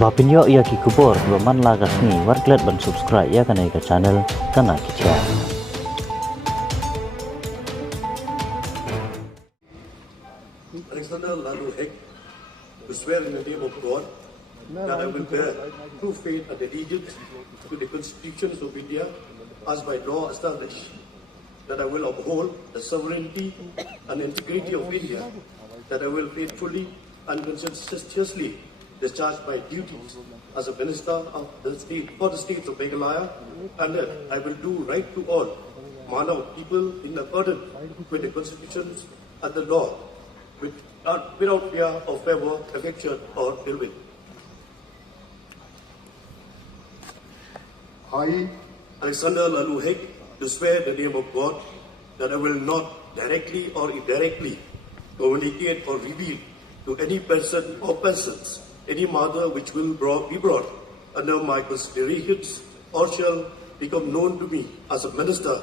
Bapinyo ia ki kubor baman laga Sngi warklet ban subscribe ya kanai ka channel kana kicha. To swear in the name of God that I will bear true faith and allegiance to the constitutions of India as by law established, that I will uphold the sovereignty and integrity of India, that I will faithfully and conscientiously discharge my duties as a minister of the state for the state of Meghalaya, and that I will do right to all manner of people in accordance with the constitutions and the law, without fear of favor, affection, or ill will. I, Alexander Lalu, do swear in the name of God that I will not directly or indirectly communicate or reveal to any person or persons any matter which will be brought under my considerations or shall become known to me as a minister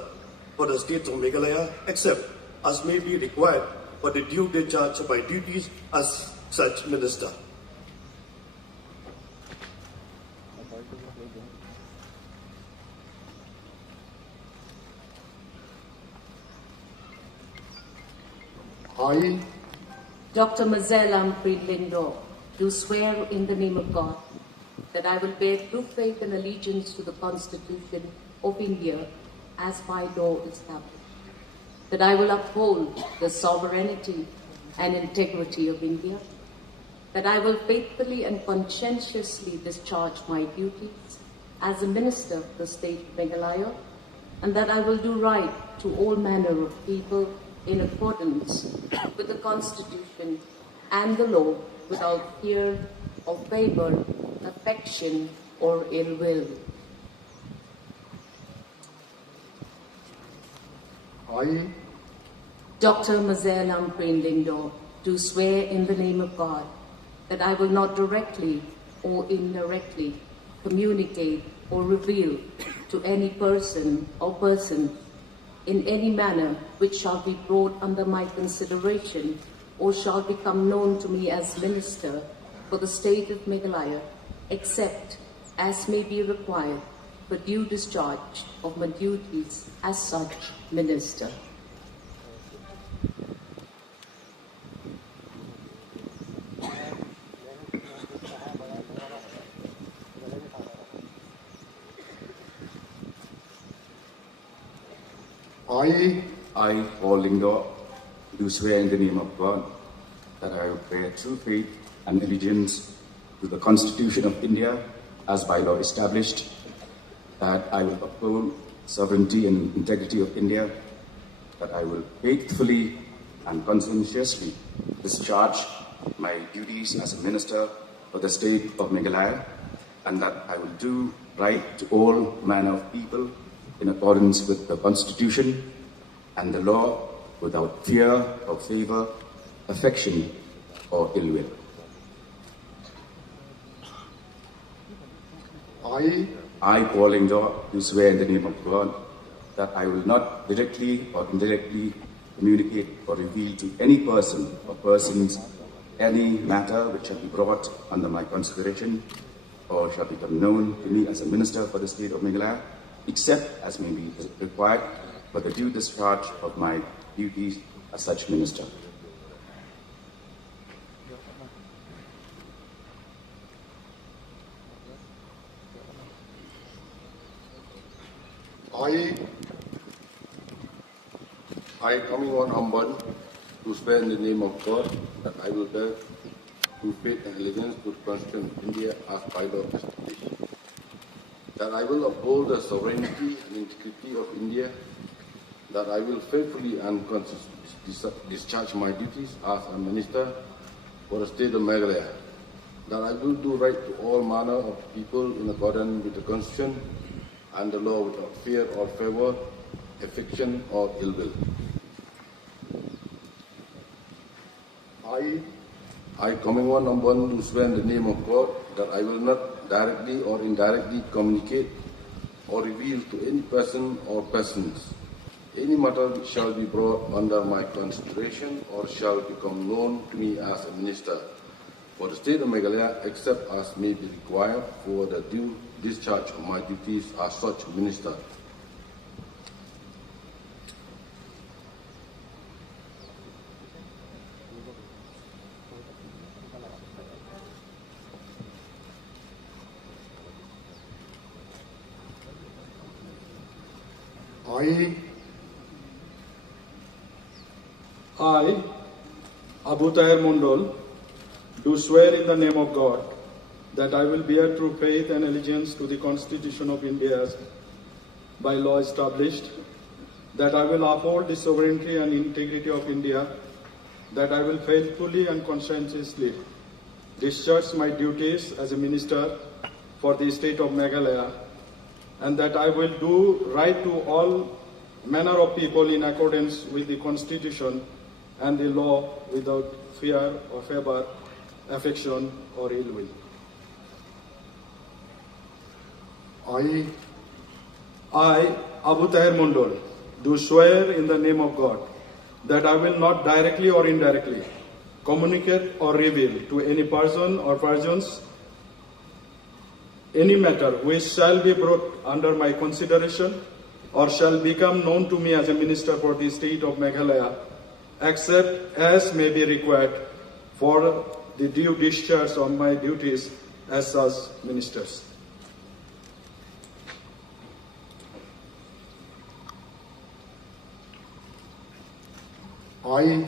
for the state of Meghalaya, except as may be required for the due discharge of my duties as such minister. I, Dr. Mazelam Friedlindo, do swear in the name of God that I will bear true faith and allegiance to the Constitution of India as by law established, that I will uphold the sovereignty and integrity of India, that I will faithfully and conscientiously discharge my duties as a minister of the state of Meghalaya, and that I will do right to all manner of people in accordance with the Constitution and the law, without fear of favor, affection, or ill will. I, Dr. Mazelam Friedlindo, do swear in the name of God that I will not directly or indirectly communicate or reveal to any person or persons in any manner which shall be brought under my consideration or shall become known to me as minister for the state of Meghalaya, except as may be required for due discharge of my duties as such minister. I, Paul Lingdor, do swear in the name of God that I will bear true faith and allegiance to the Constitution of India as by law established, that I will uphold sovereignty and integrity of India, that I will faithfully and conscientiously discharge my duties as a minister for the state of Meghalaya, and that I will do right to all manner of people in accordance with the Constitution and the law, without fear or favor, affection, or ill will. I, Paul Lingdor, do swear in the name of God that I will not directly or indirectly communicate or reveal to any person or persons any matter which shall be brought under my consideration or shall become known to me as a minister for the state of Meghalaya, except as may be required for the due discharge of my duties as such minister. I, coming on Amban, to swear in the name of God that I will bear true faith and allegiance to the Constitution of India as by law established, that I will uphold the sovereignty and integrity of India, that I will faithfully and conscientiously discharge my duties as a minister for the state of Meghalaya, that I will do right to all manner of people in accordance with the Constitution and the law, without fear or favor, affection, or ill will. I, coming on Amban, do swear in the name of God that I will not directly or indirectly communicate or reveal to any person or persons any matter which shall be brought under my consideration or shall become known to me as a minister for the state of Meghalaya, except as may be required for the due discharge of my duties as such minister. I, Abu Tahir Mondol, do swear in the name of God that I will bear true faith and allegiance to the Constitution of India as by law established, that I will uphold the sovereignty and integrity of India, that I will faithfully and conscientiously discharge my duties as a minister for the state of Meghalaya, and that I will do right to all manner of people in accordance with the Constitution and the law without fear or favor, affection or ill will. I, Abu Tahir Mondol, do swear in the name of God that I will not directly or indirectly communicate or reveal to any person or persons any matter which shall be brought under my consideration or shall become known to me as a minister for the state of Meghalaya, except as may be required for the due discharge of my duties as such ministers. I,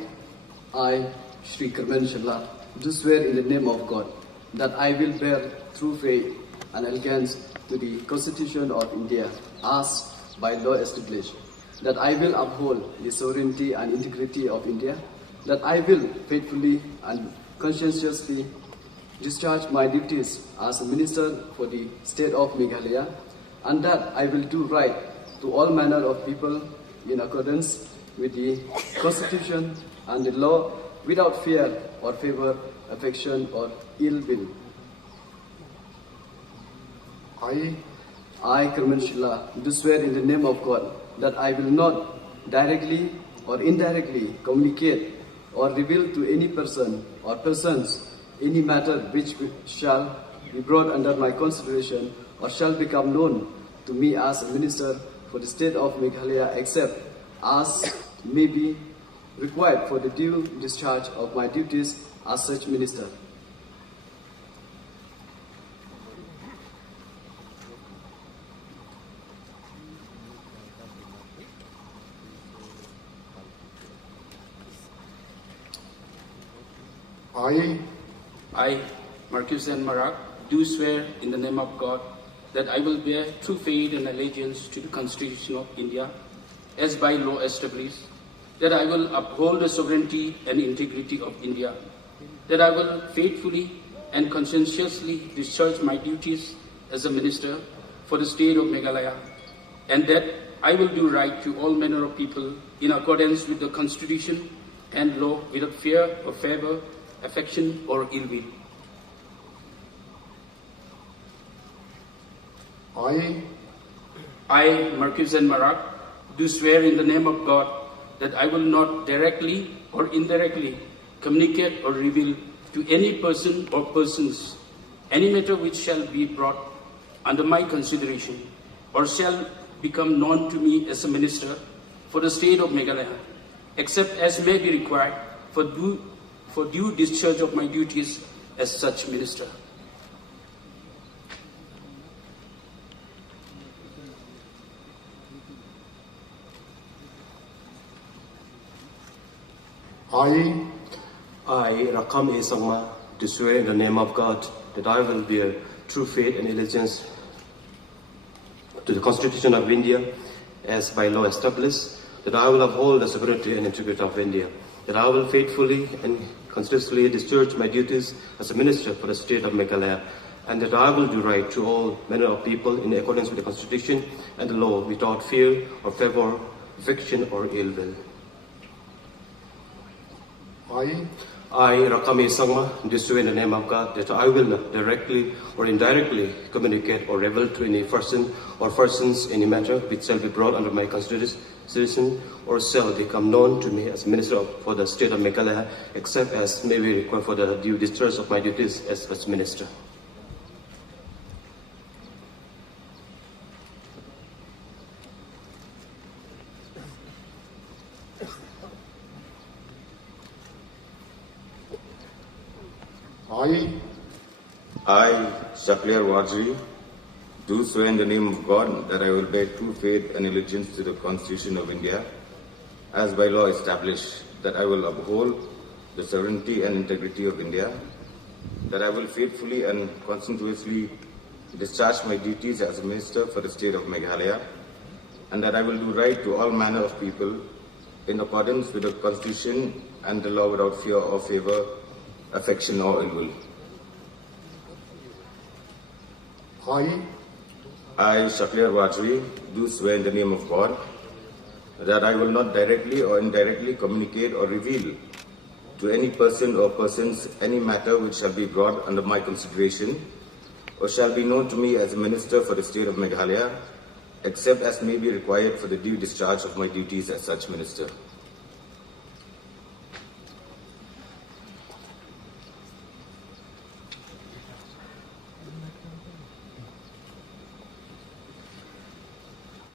Shri Karman Shallah, do swear in the name of God that I will bear true faith and allegiance to the Constitution of India as by law established, that I will uphold the sovereignty and integrity of India, that I will faithfully and conscientiously discharge my duties as a minister for the state of Meghalaya, and that I will do right to all manner of people in accordance with the Constitution and the law without fear or favor, affection or ill will. I, Karman Shallah, do swear in the name of God that I will not directly or indirectly communicate or reveal to any person or persons any matter which shall be brought under my consideration or shall become known to me as a minister for the state of Meghalaya, except as may be required for the due discharge of my duties as such minister. I, Marcus and Marak, do swear in the name of God that I will bear true faith and allegiance to the Constitution of India as by law established, that I will uphold the sovereignty and integrity of India, that I will faithfully and conscientiously discharge my duties as a minister for the state of Meghalaya, and that I will do right to all manner of people in accordance with the Constitution and law without fear or favor, affection or ill will. I, Marcus and Marak, do swear in the name of God that I will not directly or indirectly communicate or reveal to any person or persons any matter which shall be brought under my consideration or shall become known to me as a minister for the state of Meghalaya, except as may be required for due discharge of my duties as such minister. I, Rakam E. Sangma, do swear in the name of God that I will bear true faith and allegiance to the Constitution of India as by law established, that I will uphold the sovereignty and integrity of India, that I will faithfully and consistently discharge my duties as a minister for the state of Meghalaya, and that I will do right to all manner of people in accordance with the Constitution and the law without fear or favor, affection or ill will. I, Rakami Sangma, do swear in the name of God that I will not directly or indirectly communicate or reveal to any person or persons any matter which shall be brought under my consideration citizen or shall become known to me as Minister for the State of Meghalaya, except as may be required for the due discharge of my duties as First Minister. I, Shaklir Wajri, do swear in the name of God that I will bear true faith and allegiance to the Constitution of India, as by law established, that I will uphold the sovereignty and integrity of India, that I will faithfully and conscientiously discharge my duties as a Minister for the State of Meghalaya, and that I will do right to all manner of people in accordance with the Constitution and the law without fear or favor, affection or ill will. I, Shaklir Wajri, do swear in the name of God that I will not directly or indirectly communicate or reveal to any person or persons any matter which shall be brought under my consideration or shall be known to me as a Minister for the State of Meghalaya, except as may be required for the due discharge of my duties as such Minister.